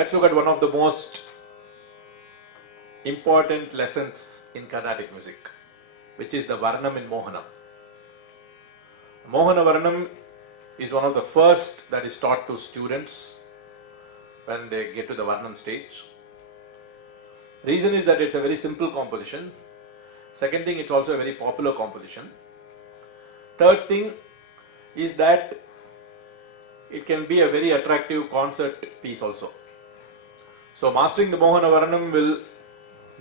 Let's look at one of the most important lessons in Carnatic music, which is the Varnam in Mohanam. Mohanam Varnam is one of the first that is taught to students when they get to the Varnam stage. Reason is that it's a very simple composition. Second thing, it's also a very popular composition. Third thing is that it can be a very attractive concert piece also. So mastering the Mohanam Varnam will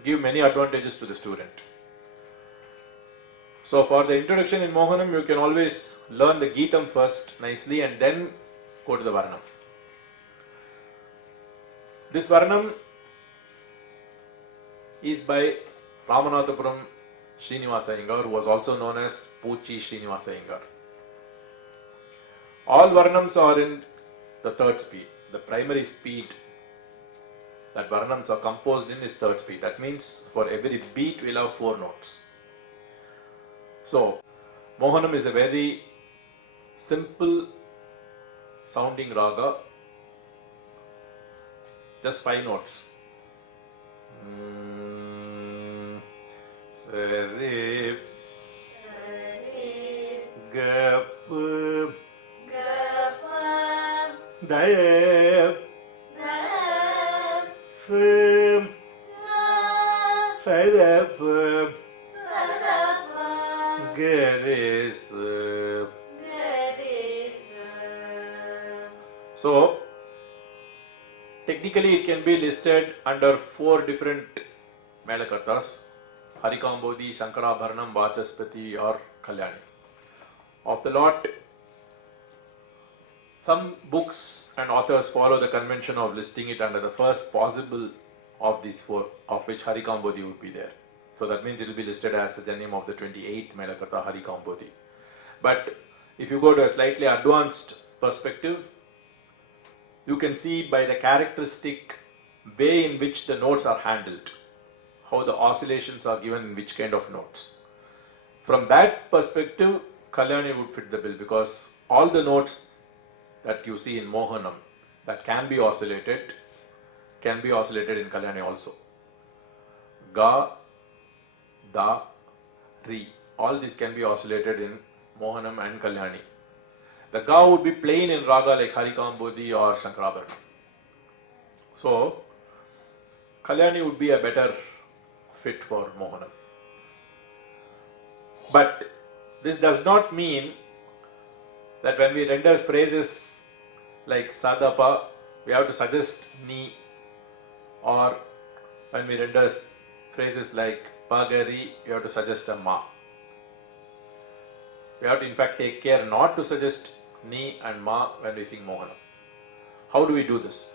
give many advantages to the student. So for the introduction in Mohanam, you can always learn the Geetam first nicely and then go to the Varnam. This Varnam is by Ramanathapuram Srinivasa Iyengar, who was also known as Poochi Srinivasa Iyengar. All Varnams are in the third speed. The primary speed that Varnams are composed in is third speed. That means for every beat we'll have 4 notes. So Mohanam is a very simple sounding raga, just 5 notes. Sari, Gap, Dayap, Fim, Sadap, Garis. So technically it can be listed under 4 different Melakartas: Harikambodhi, Shankarabharanam, Vachaspati or Kalyani. Of the lot, some books and authors follow the convention of listing it under the first possible of these 4, of which Harikambodhi would be there. So that means it will be listed as the Janam of the 28th Melakarta, Harikambodhi. But if you go to a slightly advanced perspective, you can see by the characteristic way in which the notes are handled, how the oscillations are given in which kind of notes. From that perspective, Kalyani would fit the bill, because all the notes that you see in Mohanam that can be oscillated in Kalyani also. Ga, Da, Ri, all these can be oscillated in Mohanam and Kalyani. The Ga would be plain in raga like Harikambodhi or Shankarabharanam. So Kalyani would be a better fit for Mohanam. But this does not mean that when we render phrases like Sadapa, we have to suggest Ni, or when we render phrases like Pagari, we have to suggest a Ma. We have to in fact take care not to suggest Ni and Ma when we sing Mohanam. How do we do this?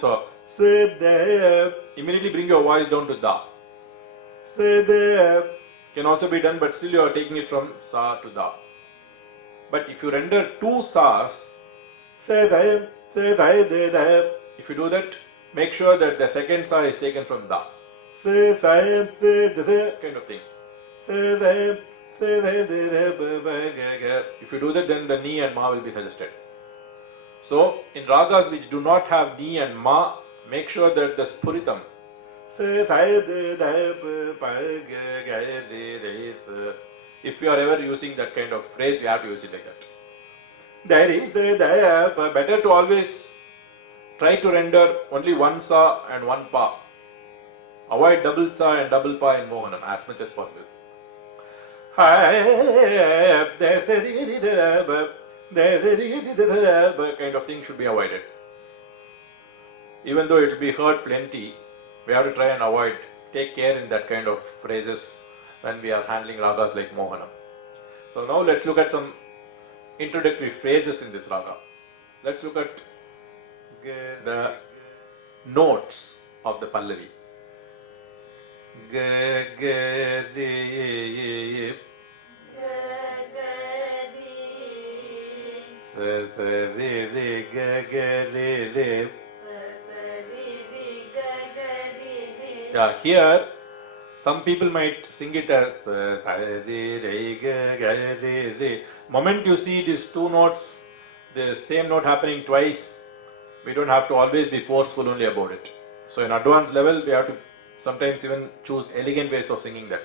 So, immediately bring your voice down to Da. Can also be done, but still you are taking it from Sa to Da. But if you render 2 Sas, if you do that, make sure that the second Sa is taken from Da. Kind of thing. If you do that, then the Ni and Ma will be suggested. So, in ragas which do not have Ni and Ma, make sure that the Spuritam, if you are ever using that kind of phrase, you have to use it like that. Better to always try to render only 1 Sa and 1 Pa. Avoid double Sa and double Pa in Mohanam as much as possible. Kind of thing should be avoided. Even though it will be heard plenty, we have to try and avoid, take care in that kind of phrases when we are handling ragas like Mohanam. So now let's look at some introductory phrases in this raga. Let's look at the notes of the Pallavi. Ga, ga, re, sa, sa, re, re, ga, ga, re, re. Yeah, here Some people might sing it as sa re re ga ga re re. Moment you see these two notes, the same note happening twice, we don't have to always be forceful only about it. So in advanced level, we have to sometimes even choose elegant ways of singing that.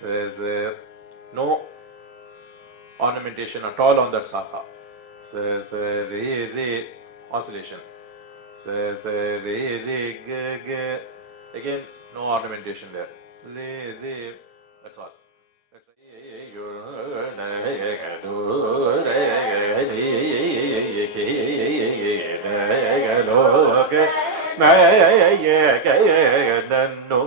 So there's no ornamentation at all on that sa. So re re oscillation. So re re ga ga. Again, no ornamentation there. Re re. That's all. Ninnu